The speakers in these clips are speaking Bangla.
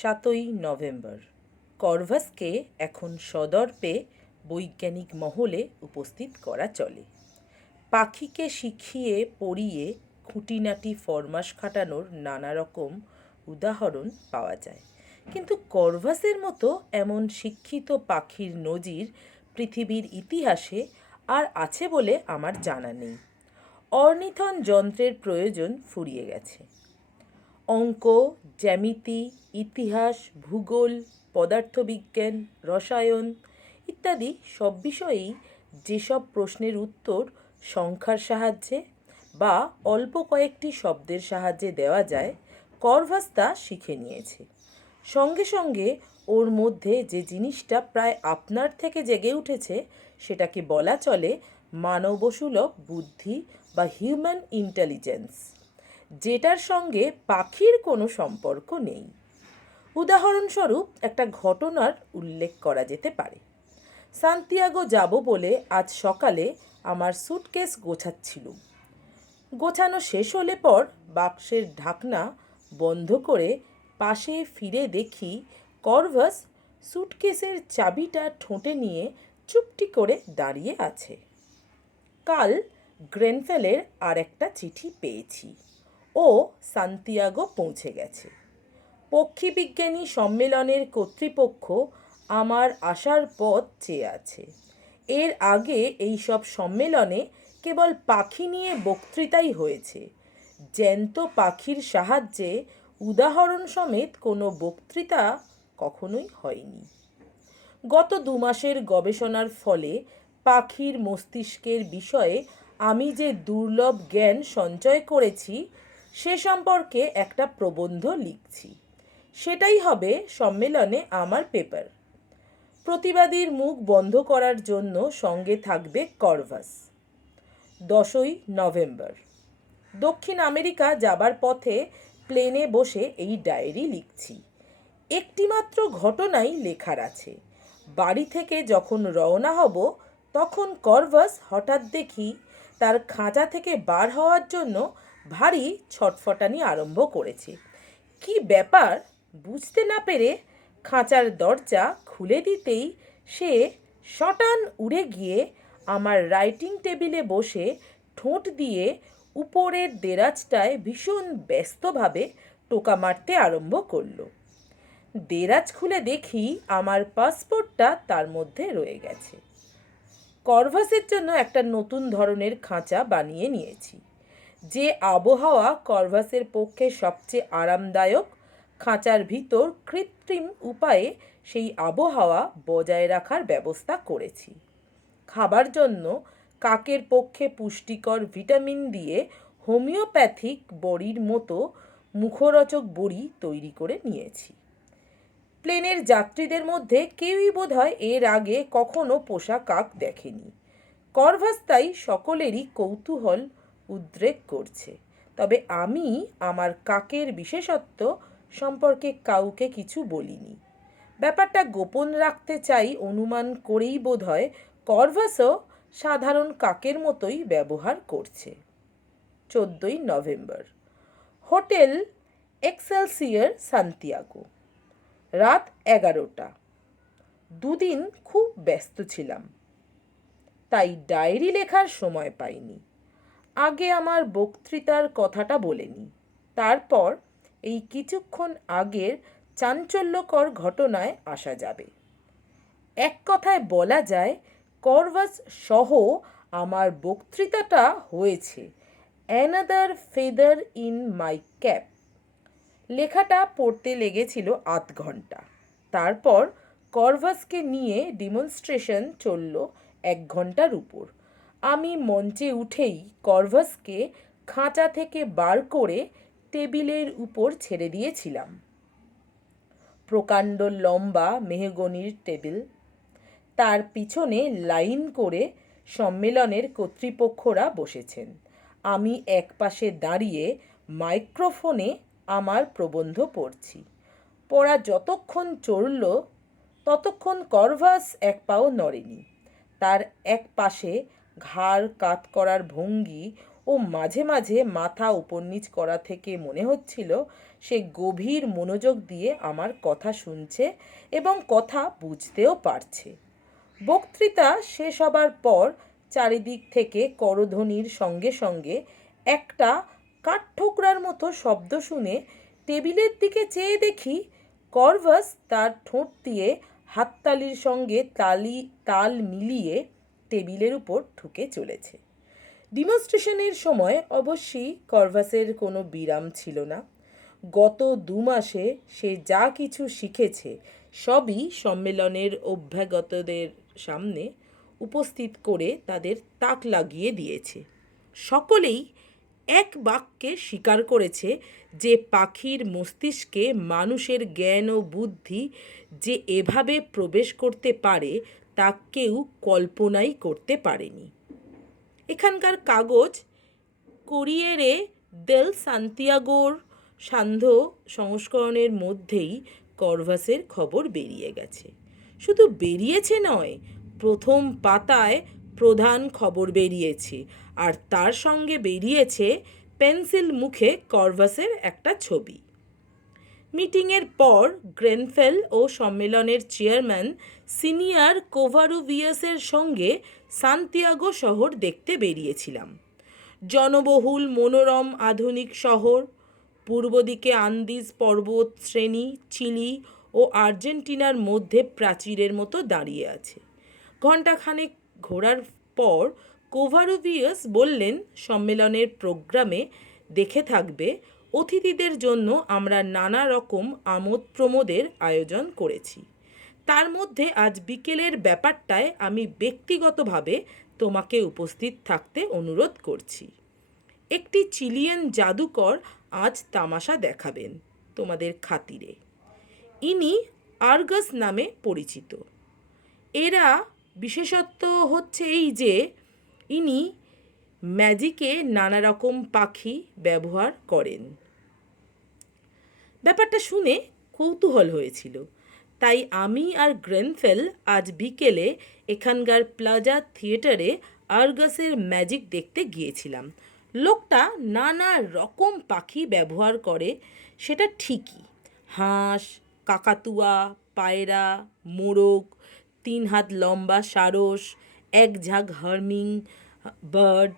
7ই নভেম্বর। কর্ভাসকে এখন সদর্পে বৈজ্ঞানিক মহলে উপস্থিত করা চলে। পাখিকে শিখিয়ে পড়িয়ে খুঁটিনাটি ফরমাস খাটানোর নানা রকম উদাহরণ পাওয়া যায়, কিন্তু কর্ভাসের মতো এমন শিক্ষিত পাখির নজির পৃথিবীর ইতিহাসে আর আছে বলে আমার জানা নেই। অর্নিথন যন্ত্রের প্রয়োজন ফুরিয়ে গেছে। অঙ্ক, জ্যামিতি, ইতিহাস, ভূগোল, পদার্থবিজ্ঞান, রসায়ন ইত্যাদি সব বিষয়েই যেসব প্রশ্নের উত্তর সংখ্যার সাহায্যে বা অল্প কয়েকটি শব্দের সাহায্যে দেওয়া যায়, কর্ভাস তা শিখে নিয়েছে। সঙ্গে সঙ্গে ওর মধ্যে যে জিনিসটা প্রায় আপনার থেকে জেগে উঠেছে সেটাকে বলা চলে মানবসুলভ বুদ্ধি বা হিউম্যান ইন্টেলিজেন্স, যেটার সঙ্গে পাখির কোনো সম্পর্ক নেই। উদাহরণস্বরূপ একটা ঘটনার উল্লেখ করা যেতে পারে। সান্তিয়াগো যাব বলে আজ সকালে আমার স্যুটকেস গোছাচ্ছিলুম। গোছানো শেষ হলে পর বাক্সের ঢাকনা বন্ধ করে পাশে ফিরে দেখি কর্ভাস স্যুটকেসের চাবিটা ঠোঁটে নিয়ে চুপটি করে দাঁড়িয়ে আছে। কাল গ্রেনফেলের আর একটা চিঠি পেয়েছি। ও সান্তিয়াগো পৌঁছে গেছে। পক্ষীবিজ্ঞানী সম্মেলনের কর্তৃপক্ষ আমার আসার পথ চেয়ে আছে। এর আগে এই সব সম্মেলনে কেবল পাখি নিয়ে বক্তৃতাই হয়েছে, জ্যান্ত পাখির সাহায্যে উদাহরণ সমেত কোনো বক্তৃতা কখনোই হয়নি। গত 2 মাসের গবেষণার ফলে পাখির মস্তিষ্কের বিষয়ে আমি যে দুর্লভ জ্ঞান সঞ্চয় করেছি সে সম্পর্কে একটা প্রবন্ধ লিখছি। সেটাই হবে সম্মেলনে আমার পেপার। প্রতিবাদীর মুখ বন্ধ করার জন্য সঙ্গে থাকবে কর্ভাস। 10ই নভেম্বর। দক্ষিণ আমেরিকা যাবার পথে প্লেনে বসে এই ডায়েরি লিখছি। একটিমাত্র ঘটনাই লেখার আছে। বাড়ি থেকে যখন রওনা হব তখন কর্ভাস হঠাৎ দেখি তার খাঁচা থেকে বার হওয়ার জন্য ভারী ছটফটানি আরম্ভ করেছে। কি ব্যাপার বুঝতে না পেরে খাঁচার দরজা খুলে দিতেই সে শটান উড়ে গিয়ে আমার রাইটিং টেবিলে বসে ঠোঁট দিয়ে উপরের দেরাজটায় ভীষণ ব্যস্তভাবে টোকা মারতে আরম্ভ করলো। দেরাজ খুলে দেখি আমার পাসপোর্টটা তার মধ্যে রয়ে গেছে। কর্ভাসের জন্য একটা নতুন ধরনের খাঁচা বানিয়ে নিয়েছি। যে আবহাওয়া কর্ভাসের পক্ষে সবচেয়ে আরামদায়ক, খাঁচার ভিতর কৃত্রিম উপায়ে সেই আবহাওয়া বজায় রাখার ব্যবস্থা করেছি। খাবার জন্য কাকের পক্ষে পুষ্টিকর ভিটামিন দিয়ে হোমিওপ্যাথিক বড়ির মতো মুখরোচক বড়ি তৈরি করে নিয়েছি। প্লেনের যাত্রীদের মধ্যে কেউই বোধহয় এর আগে কখনো পোষা কাক দেখেনি। কর্ভাস তাই সকলেরই কৌতূহল উদ্রেক করছে। তবে আমি আমার কাকের বিশেষত্ব সম্পর্কে কাউকে কিছু বলিনি। ব্যাপারটা গোপন রাখতে চাই অনুমান করেই বোধহয় কর্ভাসও সাধারণ কাকের মতোই ব্যবহার করছে। 14ই নভেম্বর। Hotel Excelsior, Santiago. রাত 11টা। 2 দিন খুব ব্যস্ত ছিলাম, তাই ডায়েরি লেখার সময় পাইনি। আগে আমার বক্তৃতার কথাটা বলেনি, তারপর এই কিছুক্ষণ আগের চাঞ্চল্যকর ঘটনায় আসা যাবে। এক কথায় বলা যায় কর্ভাস সহ আমার বক্তৃতাটা হয়েছে another feather in my cap. লেখাটা পড়তে লেগেছিল 8 ঘন্টা। তারপর কর্ভাসকে নিয়ে ডিমনস্ট্রেশন চলল 1 ঘন্টার উপর। আমি মঞ্চে উঠেই কর্ভাসকে খাঁচা থেকে বার করে টেবিলের উপর ছেড়ে দিয়েছিলাম। প্রকাণ্ড লম্বা মেহগনির টেবিল, তার পিছনে লাইন করে সম্মেলনের কর্তৃপক্ষরা বসেছেন। আমি একপাশে দাঁড়িয়ে মাইক্রোফোনে আমার প্রবন্ধ পড়ছি। পড়া যতক্ষণ চলল ততক্ষণ কর্ভাস এক পাও নড়েনি। তার এক পাশে ঘাড় কাত করার ভঙ্গি ও মাঝে মাঝে মাথা উপর নিচ করা থেকে মনে হচ্ছিল সে গভীর মনোযোগ দিয়ে আমার কথা শুনছে এবং কথা বুঝতেও পারছে। বক্তৃতা শেষ হবার পর চারিদিক থেকে করধ্বনির সঙ্গে সঙ্গে একটা কাঠঠোকরার মতো শব্দ শুনে টেবিলের দিকে চেয়ে দেখি কর্ভাস তার ঠোঁট দিয়ে হাততালির সঙ্গে তাল মিলিয়ে টেবিলের উপর ঠুকে চলেছে। ডিমনস্ট্রেশনের সময় অবশ্যই কর্ভাসের কোনো বিরাম ছিল না। গত 2 মাসে সে যা কিছু শিখেছে সবই সম্মেলনের অভ্যাগতদের সামনে উপস্থিত করে তাদের তাক লাগিয়ে দিয়েছে। সকলেই এক বাক্যে স্বীকার করেছে যে পাখির মস্তিষ্কে মানুষের জ্ঞান ও বুদ্ধি যে এভাবে প্রবেশ করতে পারে তা কেউ কল্পনাই করতে পারেনি। এখানকার কাগজ কোরিয়েরে দেল সান্তিয়াগোর সান্ধ্য সংস্করণের মধ্যেই কর্ভাসের খবর বেরিয়ে গেছে। শুধু বেরিয়েছে নয়, প্রথম পাতায় প্রধান খবর বেরিয়েছে, আর তার সঙ্গে বেরিয়েছে পেন্সিল মুখে কর্ভাসের একটা ছবি। মিটিংয়ের পর গ্রেনফেল ও সম্মেলনের চেয়ারম্যান সিনিয়র কোভারুভিয়াসের সঙ্গে সান্তিয়াগো শহর দেখতে বেরিয়েছিলাম। জনবহুল মনোরম আধুনিক শহর। পূর্ব দিকে আন্দিজ পর্বত শ্রেণী চিলি ও আর্জেন্টিনার মধ্যে প্রাচীরের মতো দাঁড়িয়ে আছে। ঘণ্টাখানেক ঘোরার পর কোভারুভিয়াস বললেন, সম্মেলনের প্রোগ্রামে দেখে থাকবে অতিথিদের জন্য আমরা নানা রকম আমোদ প্রমোদের আয়োজন করেছি। তার মধ্যে আজ বিকেলের ব্যাপারটায় আমি ব্যক্তিগতভাবে তোমাকে উপস্থিত থাকতে অনুরোধ করছি। একটি চিলিয়ান জাদুকর আজ তামাশা দেখাবেন তোমাদের খাতিরে। ইনি আর্গাস নামে পরিচিত। এরা বিশেষত্ব হচ্ছে এই যে ইনি ম্যাজিকে নানা রকম পাখি ব্যবহার করেন। ব্যাপারটা শুনে কৌতূহল হয়েছিল, তাই আমি আর গ্রেনফেল আজ বিকেলে এখানকার প্লাজা থিয়েটারে আর্গাসের ম্যাজিক দেখতে গিয়েছিলাম। লোকটা নানা রকম পাখি ব্যবহার করে, সেটা ঠিকই। হাঁস, কাকাতুয়া, পায়রা, মোরগ, 3 হাত লম্বা সারস, 1 ঝাঁক হার্মিং বার্ড,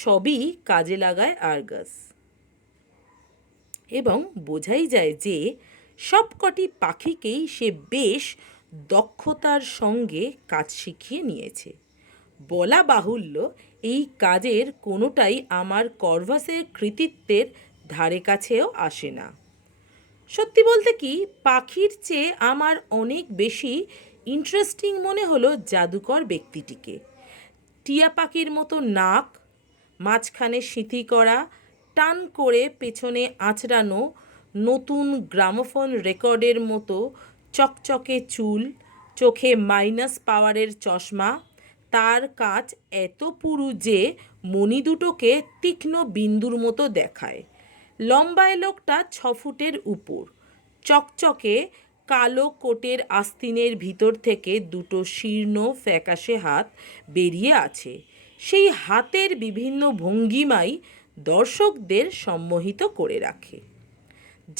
সবই কাজে লাগায় আর্গাস। এবং বোঝাই যায় যে সবকটি পাখিকেই সে বেশ দক্ষতার সঙ্গে কাজ শিখিয়ে নিয়েছে। বলা বাহুল্য, এই কাজের কোনোটাই আমার কর্ভাসের কৃতিত্বের ধারে কাছেও আসে না। সত্যি বলতে কি, পাখির চেয়ে আমার অনেক বেশি ইন্টারেস্টিং মনে হলো জাদুকর ব্যক্তিটিকে। টিয়া পাখির মতো নাক, মাঝখানে সিঁথি করা, টান করে পেছনে আঁচড়ানো নতুন গ্রামোফোন রেকর্ডের মতো চকচকে চুল, চোখে মাইনাস পাওয়ারের চশমা, তার কাঁচ এত পুরু যে মণি দুটোকে তীক্ষ্ণ বিন্দুর মতো দেখায়। লম্বায় লোকটা 6 ফুটের উপর। চকচকে কালো কোটের আস্তিনের ভিতর থেকে দুটো শীর্ণ ফ্যাকাশে হাত বেরিয়ে আছে। সেই হাতের বিভিন্ন ভঙ্গিমাই দর্শকদের সম্মোহিত করে রাখে।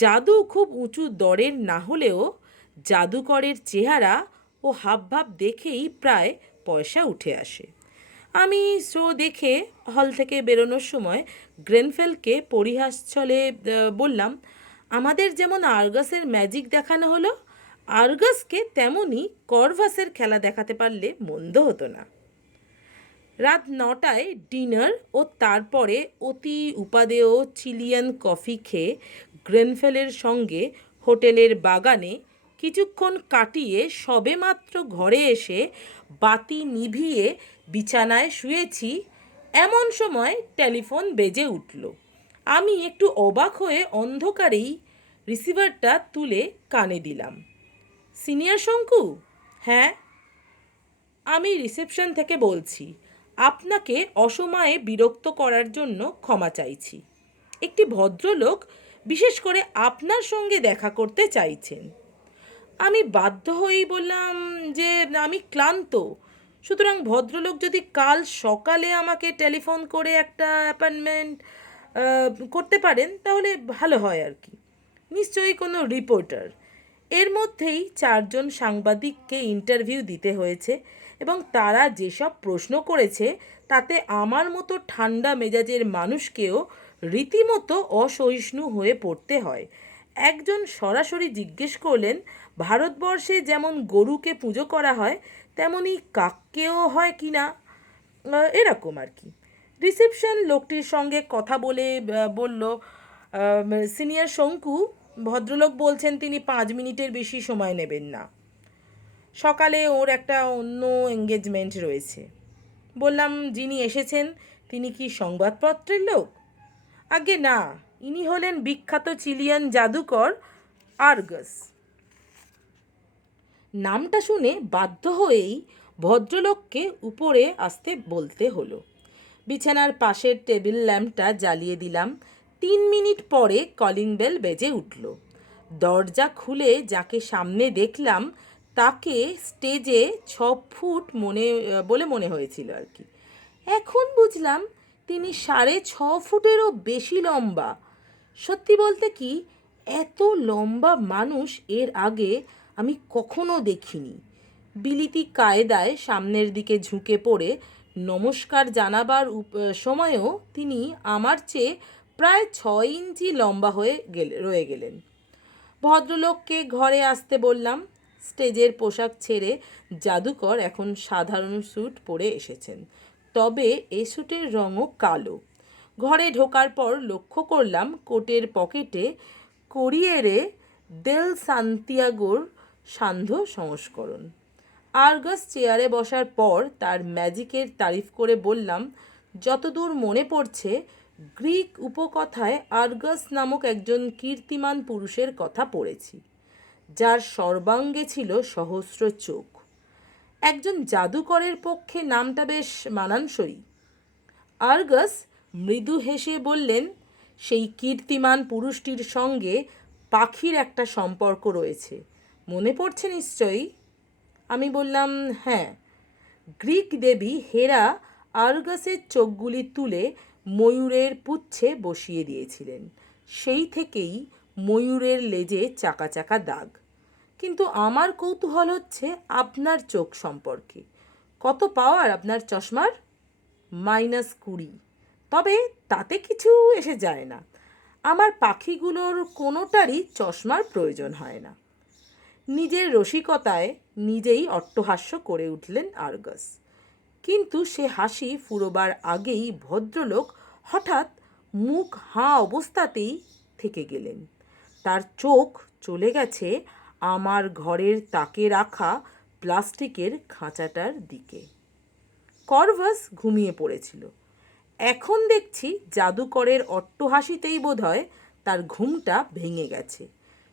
জাদু খুব উঁচু দরের না হলেও জাদুকরের চেহারা ও হাবভাব দেখেই প্রায় পয়সা উঠে আসে। আমি শো দেখে হল থেকে বেরোনোর সময় গ্রেনফেলকে পরিহাস ছলে বললাম, আমাদের যেমন আর্গাসের ম্যাজিক দেখানো হলো, আর্গাসকে তেমনই কর্ভাসের খেলা দেখাতে পারলে মন্দ হতো না। রাত 9টায় ডিনার ও তারপরে অতি উপাদেয় চিলিয়ান কফি খেয়ে গ্রেনফেলের সঙ্গে হোটেলের বাগানে কিছুক্ষণ কাটিয়ে সবেমাত্র ঘরে এসে বাতি নিভিয়ে বিছানায় শুয়েছি, এমন সময় টেলিফোন বেজে উঠল। আমি একটু অবাক হয়ে অন্ধকারেই রিসিভারটা তুলে কানে দিলাম। সিনিয়র শঙ্কু? হ্যাঁ, আমি রিসেপশন থেকে বলছি। আপনাকে অসময়ে বিরক্ত করার জন্য ক্ষমা চাইছি। একটি ভদ্রলোক বিশেষ করে আপনার সঙ্গে দেখা করতে চাইছেন। আমি বাধ্য হয়েই বললাম যে আমি ক্লান্ত, সুতরাং ভদ্রলোক যদি কাল সকালে আমাকে টেলিফোন করে একটা অ্যাপয়েন্টমেন্ট করতে পারেন তাহলে ভালো হয় আর কি। নিশ্চয়ই কোনো রিপোর্টার। এর মধ্যেই 4জন সাংবাদিককে ইন্টারভিউ দিতে হয়েছে এবং তারা যেসব প্রশ্ন করেছে তাতে আমার মতো ঠান্ডা মেজাজের মানুষকেও রীতিমতো অসহিষ্ণু হয়ে পড়তে হয়। একজন সরাসরি জিজ্ঞেস করলেন, ভারতবর্ষে যেমন গরুকে পুজো করা হয় তেমনি কাককেও হয় কি না, এরকম আর কি। রিসেপশন লোকটির সঙ্গে কথা বলে বলল, সিনিয়র শঙ্কু, ভদ্রলোক বলছেন তিনি 5 মিনিটের বেশি সময় নেবেন না, সকালে ওর একটা অন্য এঙ্গেজমেন্ট রয়েছে। বললাম, যিনি এসেছেন তিনি কি সংবাদপত্রের লোক? আগে না, ইনি হলেন বিখ্যাত চিলিয়ান জাদুকর আর্গাস। নামটা শুনে বাধ্য হয়েই ভদ্রলোককে উপরে আসতে বলতে হলো। বিছানার পাশের টেবিল ল্যাম্পটা জ্বালিয়ে দিলাম। 3 মিনিট পরে কলিং বেল বেজে উঠল। দরজা খুলে যাকে সামনে দেখলাম তাকে স্টেজে 6 ফুট বলে মনে হয়েছিল আর কি। এখন বুঝলাম তিনি 6.5 ফুটেরও বেশি লম্বা। সত্যি বলতে কি, এত লম্বা মানুষ এর আগে আমি কখনো দেখিনি। বিলিতি কায়দায় সামনের দিকে ঝুঁকে পড়ে নমস্কার জানাবার সময়েও তিনি আমার চেয়ে প্রায় 6 ইঞ্চি লম্বা হয়ে রয়ে গেলেন। ভদ্রলোককে ঘরে আসতে বললাম। স্টেজের পোশাক ছেড়ে জাদুকর এখন সাধারণ স্যুট পরে এসেছেন, তবে এই স্যুটের রঙও কালো। ঘরে ঢোকার পর লক্ষ্য করলাম কোটের পকেটে কোরিয়েরে দেল সান্তিয়াগোর সান্ধ্য সংস্করণ। আর্গাস চেয়ারে বসার পর তার ম্যাজিকের তারিফ করে বললাম, যতদূর মনে পড়ছে গ্রিক উপকথায় আর্গাস নামক একজন কীর্তিমান পুরুষের কথা পড়েছি, যার সর্বাঙ্গে ছিল সহস্র চোখ। একজন জাদুকরের পক্ষে নামটা বেশ মানানসই। আর্গাস মৃদু হেসে বললেন, সেই কীর্তিমান পুরুষটির সঙ্গে পাখির একটা সম্পর্ক রয়েছে, মনে পড়ছে নিশ্চয়ই? আমি বললাম, হ্যাঁ। গ্রিক দেবী হেরা আর্গাসের চোখগুলি তুলে ময়ূরের পুচ্ছে বসিয়ে দিয়েছিলেন। সেই থেকেই ময়ূরের লেজে চাকা চাকা দাগ। কিন্তু আমার কৌতূহল হচ্ছে আপনার চোখ সম্পর্কে। কত পাওয়ার আপনার চশমার? -20। তবে তাতে কিছু এসে যায় না। আমার পাখিগুলোর কোনোটারই চশমার প্রয়োজন হয় না। নিজের রসিকতায় নিজেই অট্টহাস্য করে উঠলেন আর্গাস। কিন্তু সে হাসি ফুরোবার আগেই ভদ্রলোক হঠাৎ মুখ হাঁ অবস্থাতেই থেকে গেলেন। তার চোখ চলে গেছে আমার ঘরের তাকে রাখা প্লাস্টিকের খাঁচাটার দিকে। কর্ভাস ঘুমিয়ে পড়েছিল। এখন দেখছি জাদুকরের অট্টহাসিতেই বোধহয় তার ঘুমটা ভেঙে গেছে।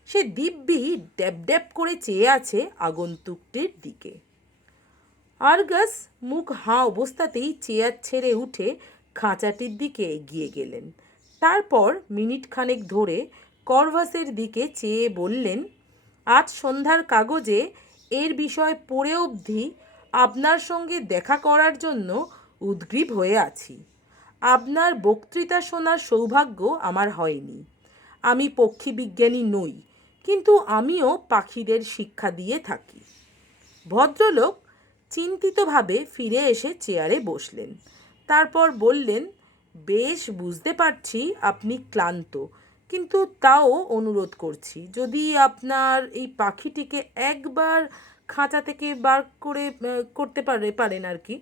সে দিব্যি ড্যাব ড্যাব করে চেয়ে আছে আগন্তুকটির দিকে। আর্গাস মুখ হাঁ অবস্থাতেই চেয়ার ছেড়ে উঠে খাঁচাটির দিকে এগিয়ে গেলেন। তারপর মিনিটখানেক ধরে কর্ভাসের দিকে চেয়ে বললেন, আজ সন্ধ্যার কাগজে এর বিষয় পড়ে অবধি আপনার সঙ্গে দেখা করার জন্য উদগ্রীব হয়ে আছি। আপনার বক্তৃতা শোনার সৌভাগ্য আমার হয়নি। আমি পক্ষীবিজ্ঞানী নই, কিন্তু আমিও পাখিদের শিক্ষা দিয়ে থাকি। ভদ্রলোক চিন্তিতভাবে ফিরে এসে চেয়ারে বসলেন। তারপর বললেন, বেশ বুঝতে পারছি আপনি ক্লান্ত, কিন্তু তাও অনুরোধ করছি, যদি আপনার এই পাখিটিকে একবার খাঁচা থেকে বার করতে পারেন আর কি,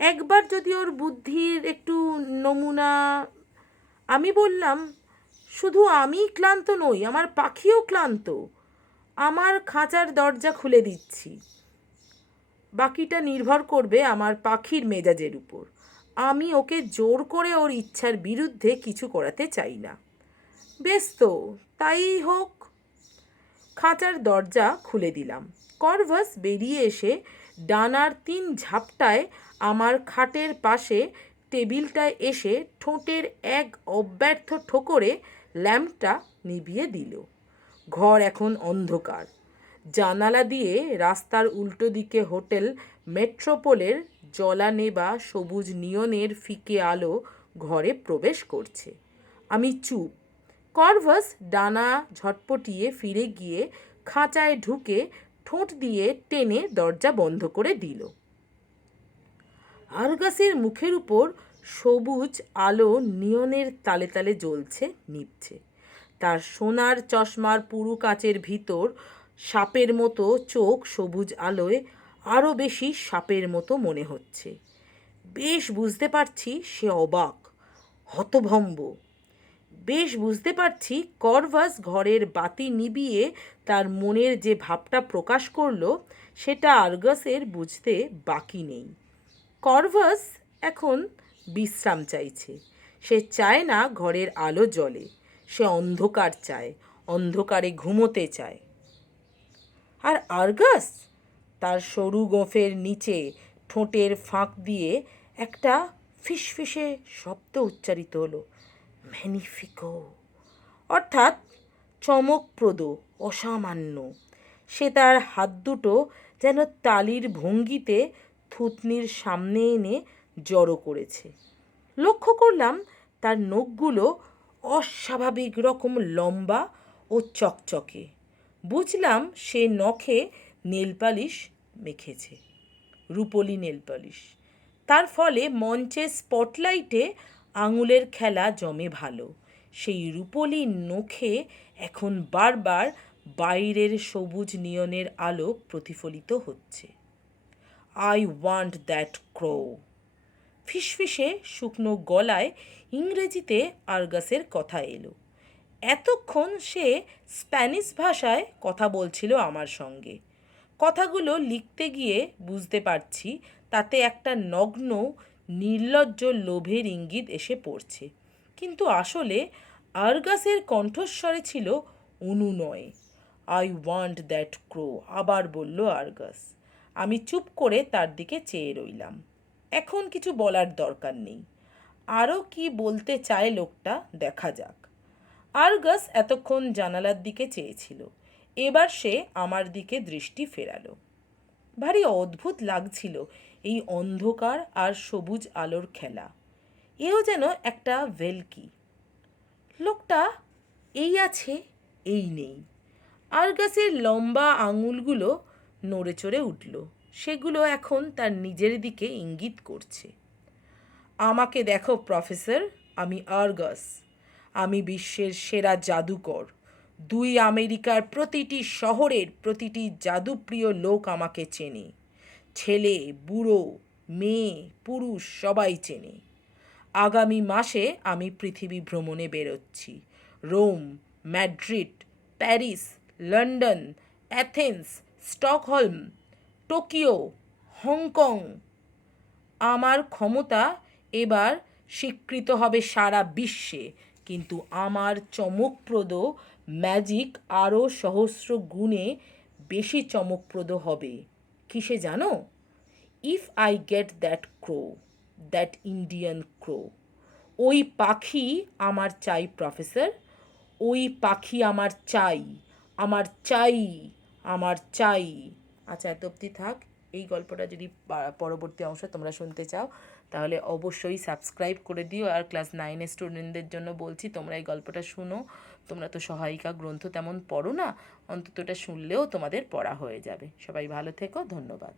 একবার যদি ওর বুদ্ধির একটু নমুনা। আমি বললাম, শুধু আমি ক্লান্ত নই, আমার পাখিও ক্লান্ত। আমার খাঁচার দরজা খুলে দিচ্ছি, বাকিটা নির্ভর করবে আমার পাখির মেজাজের উপর। আমি ওকে জোর করে ওর ইচ্ছার বিরুদ্ধে কিছু করাতে চাই না। বেশ তো, তাই হোক। খাঁচার দরজা খুলে দিলাম। কর্ভাস বেরিয়ে এসে ডানার 3 ঝাপটায় আমার খাটের পাশে টেবিলটায় এসে ঠোঁটের এক অব্যর্থ ঠোকরে ল্যাম্পটা নিভিয়ে দিল। ঘর এখন অন্ধকার। জানালা দিয়ে রাস্তার উল্টো দিকে হোটেল মেট্রোপোলের জলানেবা সবুজ নিয়নের ফিকে আলো ঘরে প্রবেশ করছে। আমি চুপ। কর্ভাস ডানা ঝটপটিয়ে ফিরে গিয়ে খাঁচায় ঢুকে ঠোঁট দিয়ে টেনে দরজা বন্ধ করে দিল। আরগাসের মুখের উপর সবুজ আলো নিয়নের তালে তালে জ্বলছে, নিভছে। তার সোনার চশমার পুরু কাচের ভিতর সাপের মতো চোখ সবুজ আলোয় আরও বেশি সাপের মতো মনে হচ্ছে। বেশ বুঝতে পারছি সে অবাক, হতভম্ব। বেশ বুঝতে পারছি কর্ভাস ঘরের বাতি নিভিয়ে তার মনের যে ভাবটা প্রকাশ করলো সেটা আরগাসের বুঝতে বাকি নেই। কর্ভাস এখন বিশ্রাম চাইছে। সে চায় না ঘরের আলো জ্বলে। সে অন্ধকার চায়, অন্ধকারে ঘুমোতে চায়। আর আরগাস, তার সরু গোঁফের নিচে ঠোঁটের ফাঁক দিয়ে একটা ফিসফিসে শব্দ উচ্চারিত হলো, ম্যানিফিকো, অর্থাৎ চমকপ্রদ, অসামান্য। সে তার হাত দুটো যেন তালির ভঙ্গিতে থুতনির সামনে এনে জড়ো করেছে। লক্ষ্য করলাম তার নখগুলো অস্বাভাবিক রকম লম্বা ও চকচকে। বুঝলাম সে নখে নেলপালিশ মেখেছে, রুপোলি নেলপালিশ। তার ফলে মঞ্চের স্পটলাইটে আঙুলের খেলা জমে ভালো। সেই রুপোলি নখে এখন বারবার বাইরের সবুজ নিয়নের আলো প্রতিফলিত হচ্ছে। আই ওয়ান্ট দ্যাট ক্রো। ফিসফিসে শুকনো গলায় ইংরেজিতে আরগাসের কথা এলো। এতক্ষণ সে স্প্যানিশ ভাষায় কথা বলছিল আমার সঙ্গে। কথাগুলো লিখতে গিয়ে বুঝতে পারছি তাতে একটা নগ্ন নির্লজ্জ লোভের ইঙ্গিত এসে পড়ছে। কিন্তু আসলে আরগাসের কণ্ঠস্বরে ছিল অনুনয়। আই ওয়ান্ট দ্যাট ক্রো, আবার বলল আরগাস। আমি চুপ করে তার দিকে চেয়ে রইলাম। এখন কিছু বলার দরকার নেই। আরও কি বলতে চায় লোকটা, দেখা যাক। আরগাস এতক্ষণ জানালার দিকে চেয়েছিল। এবার সে আমার দিকে দৃষ্টি ফেরালো। ভারী অদ্ভুত লাগছিল এই অন্ধকার আর সবুজ আলোর খেলা। এও যেন একটা ভেলকি। লোকটা এই আছে, এই নেই। আরগাসের লম্বা আঙুলগুলো নড়ে চড়ে উঠল। সেগুলো এখন তার নিজের দিকে ইঙ্গিত করছে। আমাকে দেখো প্রফেসর, আমি আরগাস। আমি বিশ্বের সেরা জাদুকর। 2 আমেরিকার প্রতিটি শহরের প্রতিটি জাদুপ্রিয় লোক আমাকে চেনে। ছেলে, বুড়ো, মেয়ে, পুরুষ সবাই চেনে। আগামী মাসে আমি পৃথিবী ভ্রমণে বেরোচ্ছি। Rome, Madrid, Paris, London, Athens, Stockholm, Tokyo, Hong Kong. আমার ক্ষমতা এবার স্বীকৃত হবে সারা বিশ্বে, কিন্তু আমার চমকপ্রদ ম্যাজিক আরও সহস্র গুণে বেশি চমকপ্রদ হবে। কিসে জানো? If I get that crow, that Indian crow. ওই পাখি আমার চাই প্রফেসর, ওই পাখি আমার চাই, আমার চাই, আমার চাই। আচ্ছা, এত অবধি থাক। এই গল্পটা যদি পরবর্তী অংশ তোমরা শুনতে চাও তাহলে অবশ্যই সাবস্ক্রাইব করে দিও। আর ক্লাস 9-এর স্টুডেন্টদের জন্য বলছি, তোমরা এই গল্পটা শুনো। তোমরা তো সহায়িকা গ্রন্থ তেমন পড়ো না, অন্তত এটা শুনলেও তোমাদের পড়া হয়ে যাবে। সবাই ভালো থেকো, ধন্যবাদ।